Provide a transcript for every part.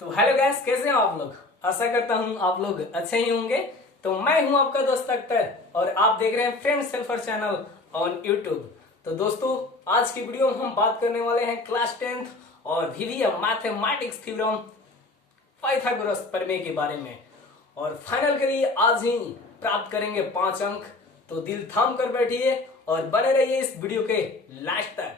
तो hello guys, कैसे हैं आप लोग। आशा करता हूं आप लोग अच्छे ही होंगे। तो मैं हूं आपका दोस्त अख्तर और आप देख रहे हैं friends helper channel on YouTube. तो दोस्तों, आज की वीडियो में हम बात करने वाले हैं क्लास 10th और VVM मैथमेटिक्स थ्योरम पाइथागोरस प्रमेय के बारे में। और फाइनल के लिए आज ही प्राप्त करेंगे 5 अंक। तो दिल थाम कर बैठिए और बने रहिए इस वीडियो के लास्ट तक।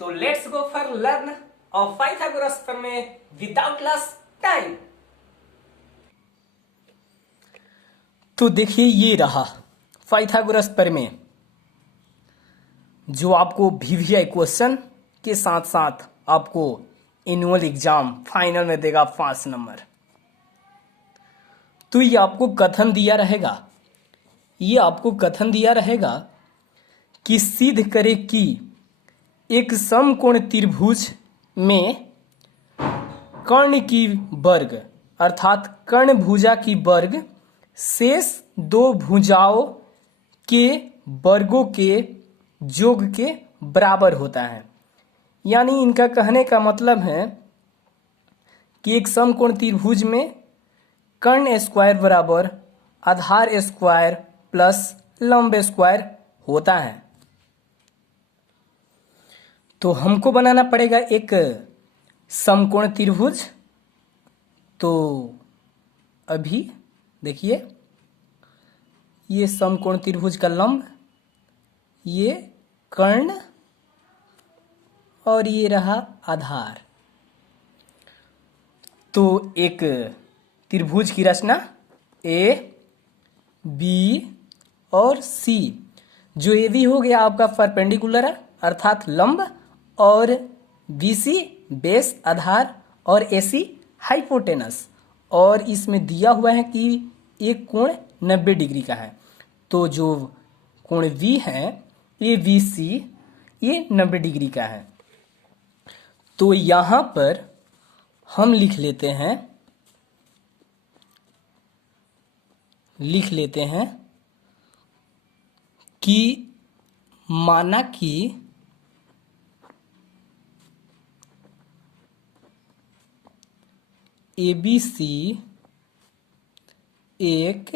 तो let's go for learn of Pythagoras प्रमेय विदाउट लॉस टाइम। तो देखिए, ये रहा पाइथागोरस प्रमेय जो आपको VVI क्वेश्चन के साथ साथ आपको एनुअल एग्जाम फाइनल में देगा 5 नंबर। तो ये आपको कथन दिया रहेगा कि सिद्ध करे कि एक समकोण त्रिभुज में कर्ण की वर्ग अर्थात कर्ण भुजा की वर्ग शेष दो भुजाओं के वर्गों के योग के बराबर होता है। यानी इनका कहने का मतलब है कि एक समकोण त्रिभुज में कर्ण स्क्वायर बराबर आधार स्क्वायर प्लस लंब स्क्वायर होता है। तो हमको बनाना पड़ेगा एक समकोण त्रिभुज। तो अभी देखिए, ये समकोण त्रिभुज का लंब, ये कर्ण और ये रहा आधार। तो एक त्रिभुज की रचना A, B और C। जो AB हो गया आपका परपेंडिकुलर अर्थात लंब, और BC बेस आधार और AC हाइपोटेनस। और इसमें दिया हुआ है कि एक कोण 90 डिग्री का है। तो जो कोण V है ABC, ये 90 डिग्री का है। तो यहां पर हम लिख लेते हैं कि माना कि ABC एक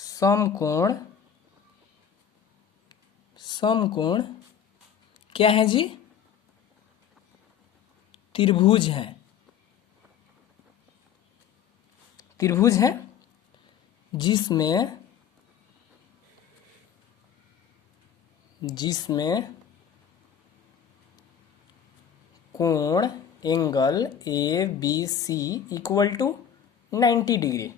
समकोण क्या है जी? त्रिभुज है जिसमें कोण angle ABC equal to 90 degree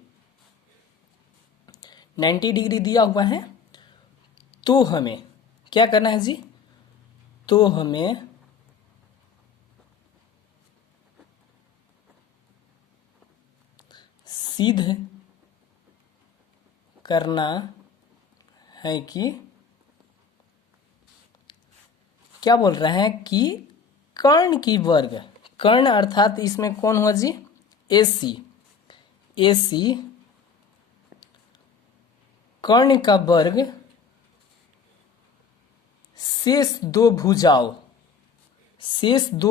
90 degree दिया हुआ है। तो हमें क्या करना है जी? तो हमें सिद्ध करना है कि क्या बोल रहे हैं कि कर्ण की वर्ग, कर्ण अर्थात इसमें कौन हुआ जी? AC कर्ण का वर्ग शेष दो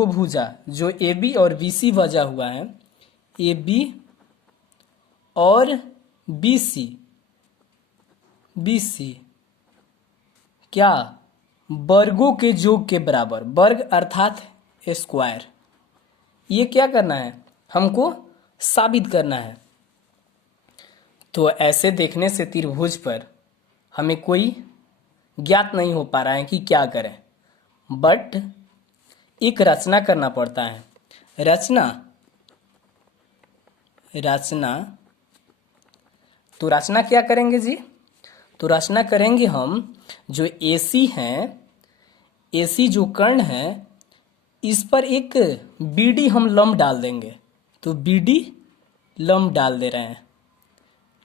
भुजा जो AB और BC बचा हुआ है, AB और BC क्या वर्गों के योग के बराबर, वर्ग अर्थात स्क्वायर। ये क्या करना है? हमको साबित करना है। तो ऐसे देखने से त्रिभुज पर हमें कोई ज्ञात नहीं हो पा रहा है कि क्या करें, बट एक रचना करना पड़ता है। तो रचना क्या करेंगे जी? तो रचना करेंगे हम, जो AC है, AC जो कर्ण है, इस पर एक BD हम लंब डाल देंगे। तो BD लंब डाल दे रहे हैं।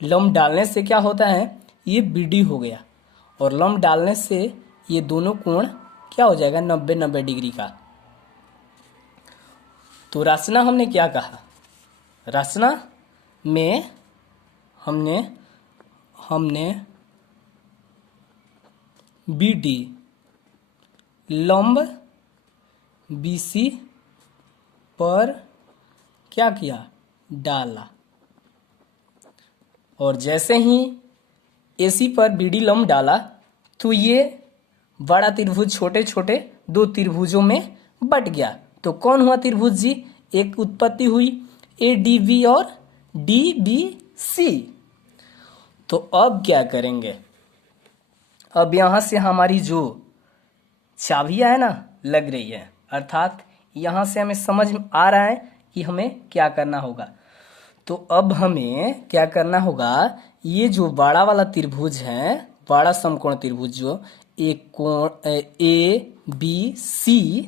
लंब डालने से क्या होता है? ये BD हो गया, और लंब डालने से ये दोनों कोण क्या हो जाएगा? 90 डिग्री का। तो रचना हमने क्या कहा? रचना में हमने BD लंब BC पर क्या किया, डाला, और जैसे ही AC पर BD लंब डाला तो ये बड़ा त्रिभुज छोटे छोटे दो त्रिभुजों में बट गया। तो कौन हुआ त्रिभुज जी, एक उत्पत्ति हुई ADB और DBC। तो अब क्या करेंगे, अब यहां से हमारी जो चाबियां है ना लग रही है, अर्थात यहां से हमें समझ आ रहा है कि हमें क्या करना होगा। तो अब हमें क्या करना होगा, ये जो बड़ा वाला त्रिभुज है, बड़ा समकोण त्रिभुज जो एक कोण ABC,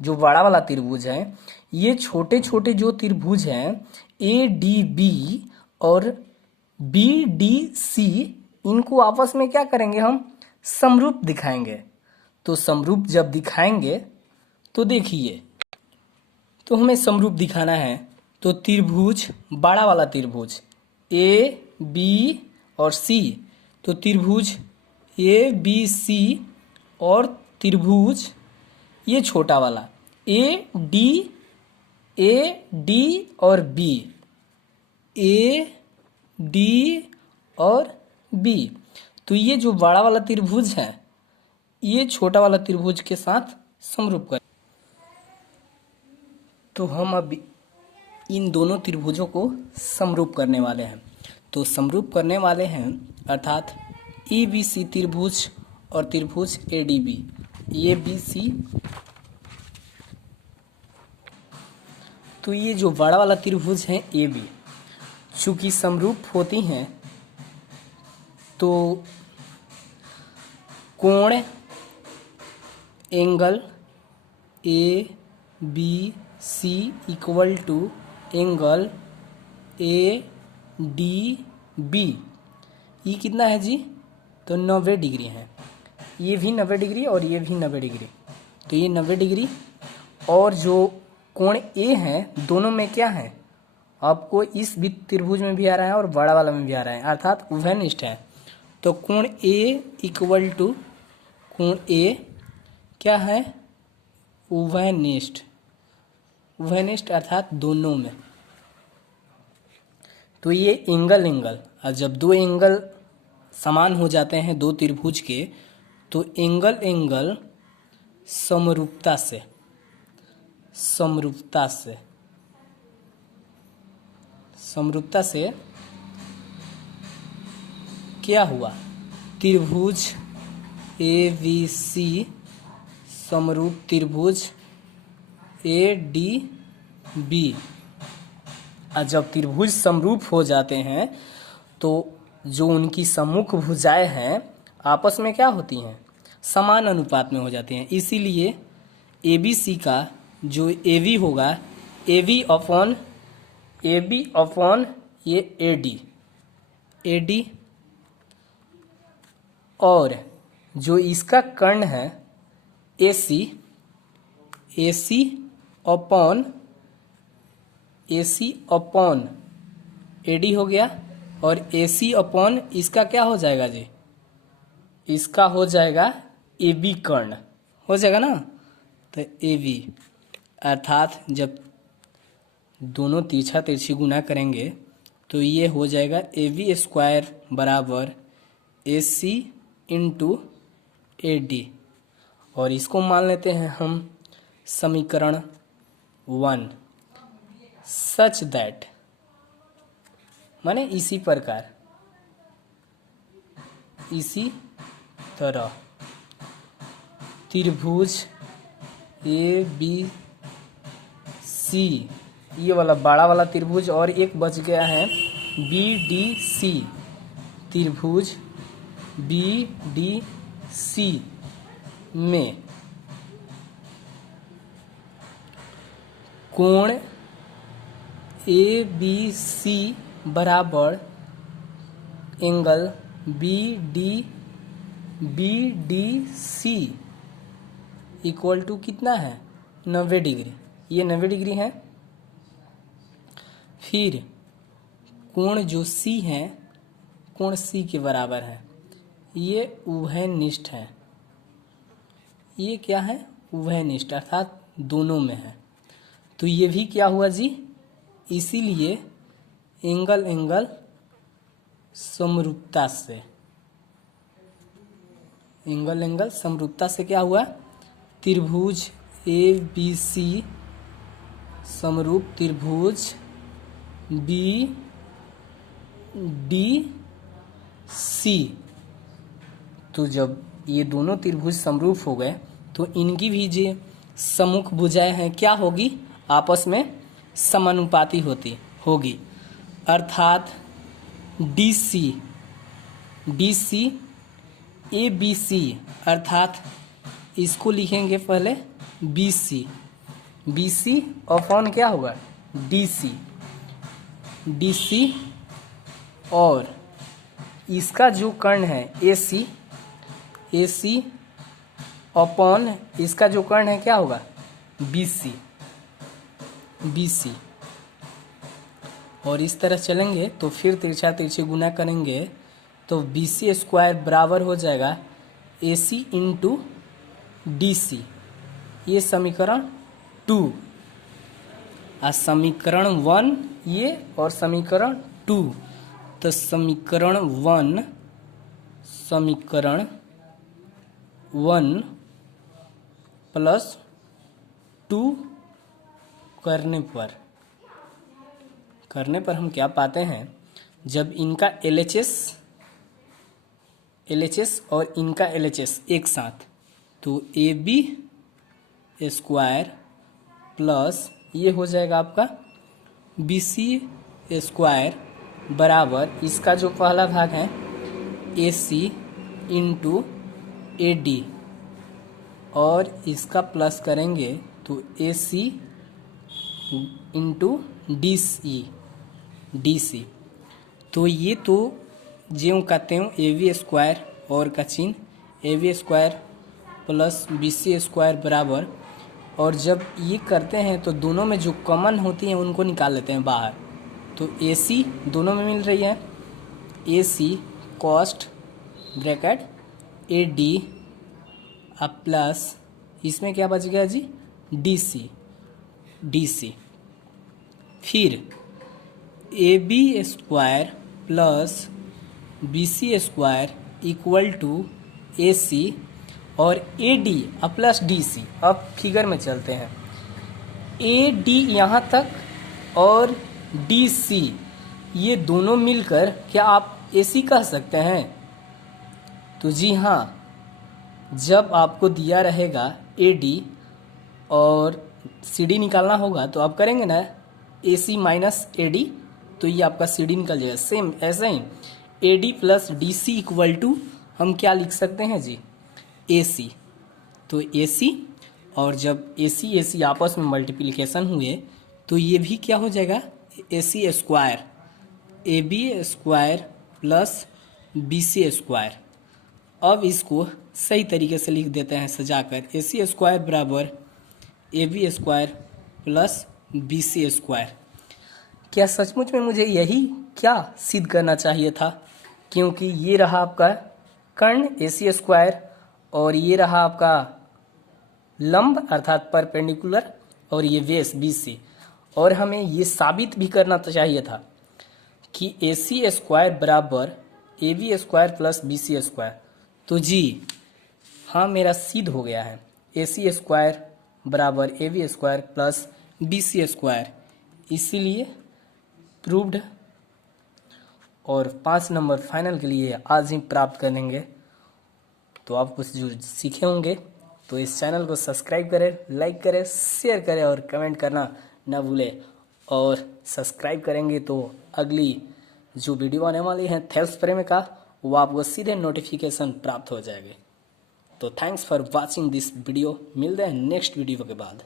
जो बड़ा वाला त्रिभुज है, ये छोटे छोटे जो त्रिभुज हैं ADB और BDC, इनको आपस में क्या करेंगे, हम समरूप दिखाएंगे। तो समरूप जब दिखाएंगे तो देखिए, तो हमें समरूप दिखाना है तो त्रिभुज, बड़ा वाला त्रिभुज AB और C, तो त्रिभुज ABC और त्रिभुज ये छोटा वाला AD और B, AD और B, तो ये जो बड़ा वाला त्रिभुज है ये छोटा वाला त्रिभुज के साथ समरूप करें। तो हम अब इन दोनों त्रिभुजों को समरूप करने वाले हैं। तो समरूप करने वाले हैं अर्थात ABC त्रिभुज और त्रिभुज ADB, ABC। तो ये जो बड़ा वाला त्रिभुज है AB, चूंकि समरूप होती हैं तो कोण angle ABC equal to angle ADB, ये कितना है जी, तो 90 डिग्री है। ये भी 90 डिग्री और ये भी 90 डिग्री, तो ये 90 डिग्री। और जो कोण A है, दोनों में क्या है, आपको इस भी त्रिभुज में भी आ रहा है और बड़ा वाला में भी आ रहा है, अर्थात उभयनिष्ठ है। तो कोण A इक्वल टू कोण A क्या है, उभयनिष्ठ, उभयनिष्ठ अर्थात दोनों में। तो ये एंगल और जब दो एंगल समान हो जाते हैं दो त्रिभुज के, तो एंगल समरूपता से क्या हुआ, त्रिभुज ABC समरूप त्रिभुज ADB। और जब त्रिभुज समरूप हो जाते हैं तो जो उनकी सम्मुख भुजाएं हैं आपस में क्या होती हैं, समान अनुपात में हो जाती हैं। इसीलिए ABC का जो AB होगा, AB अपॉन ये AD, और जो इसका कर्ण है AC अपॉन AD हो गया, और AC अपॉन इसका क्या हो जाएगा जी, इसका हो जाएगा AB कर्ण हो जाएगा ना। तो AB अर्थात जब दोनों तिरछा तिरछी गुना करेंगे तो ये हो जाएगा AB स्क्वायर बराबर AC इंटू AD, और इसको मान लेते हैं हम समीकरण 1, सच दैट, माने इसी प्रकार, इसी तरह त्रिभुज ABC, ये वाला बड़ा वाला त्रिभुज, और एक बच गया है BDC, त्रिभुज BDC में कोण ABC बराबर एंगल BDC इक्वल टू कितना है, 90 डिग्री, ये 90 डिग्री है। फिर कोण जो C है, कोण C के बराबर है, ये उभयनिष्ठ है, ये क्या है, उभयनिष्ठ, अर्थात दोनों में है। तो ये भी क्या हुआ जी, इसीलिए एंगल एंगल समरूपता से, एंगल एंगल समरूपता से क्या हुआ, त्रिभुज ए बी सी समरूप त्रिभुज बी डी सी। तो जब ये दोनों त्रिभुज समरूप हो गए तो इनकी भी जो सम्मुख भुजाएं हैं क्या होगी, आपस में समानुपाती होगी। अर्थात D C A B C, अर्थात इसको लिखेंगे पहले बी सी अपॉन क्या होगा, डी सी, और इसका जो कर्ण है ए सी अपॉन इसका जो कर्ण है क्या होगा, बी सी। और इस तरह चलेंगे तो फिर तिरछा तिरछी गुना करेंगे तो बी सी स्क्वायर बराबर हो जाएगा ए सी इंटू डी सी। ये समीकरण 2, और समीकरण 1 ये और समीकरण 2। तो समीकरण 1 प्लस 2 करने पर हम क्या पाते हैं, जब इनका LHS और इनका LHS एक साथ, तो AB स्क्वायर प्लस ये हो जाएगा आपका BC स्क्वायर बराबर इसका जो पहला भाग है AC इंटू AD, और इसका प्लस करेंगे तो AC इंटू DC। तो ये तो ज्यों का त्यों AB स्क्वायर और का चिन्ह AB square plus BC square बराबर, और जब ये करते हैं तो दोनों में जो कॉमन होती हैं उनको निकाल लेते हैं बाहर। तो AC दोनों में मिल रही है, AC कॉस्ट ब्रैकेट AD अब प्लस इसमें क्या बच गया जी, DC। फिर AB square plus BC square equal to AC और AD अब प्लस DC। अब फिगर में चलते हैं, AD यहाँ तक और DC ये दोनों मिलकर क्या आप AC कह सकते हैं? तो जी हाँ, जब आपको दिया रहेगा AD और CD निकालना होगा तो आप करेंगे ना AC माइनस AD, तो ये आपका CD निकल जाएगा। सेम ऐसे ही AD plus DC equal to हम क्या लिख सकते हैं जी, AC। तो AC और जब AC आपस में मल्टीप्लिकेशन हुए तो ये भी क्या हो जाएगा, AC square, AB square plus BC square. अब इसको सही तरीके से लिख देते हैं सजाकर, AC स्क्वायर बराबर AB square plus BC square. क्या सचमुच में मुझे यही क्या सिद्ध करना चाहिए था? क्योंकि ये रहा आपका कर्ण AC स्क्वायर और ये रहा आपका लंब अर्थात परपेंडिकुलर और ये बेस BC, और हमें ये साबित भी करना चाहिए था कि AC स्क्वायर बराबर AB square plus BC square. तो जी हाँ, मेरा सिद्ध हो गया है, AC स्क्वायर बराबर AB square plus BC square, इसीलिए प्रूव्ड। और 5 नंबर फाइनल के लिए आज ही प्राप्त करेंगे। तो आप कुछ जो सीखे होंगे तो इस चैनल को सब्सक्राइब करें, लाइक करें, शेयर करें और कमेंट करना ना भूलें। और सब्सक्राइब करेंगे तो अगली जो वीडियो आने वाली है थेल्स प्रेम का, वो आपको सीधे नोटिफिकेशन प्राप्त हो जाएगी। तो thanks for watching this video, मिलते हैं नेक्स्ट वीडियो के बाद।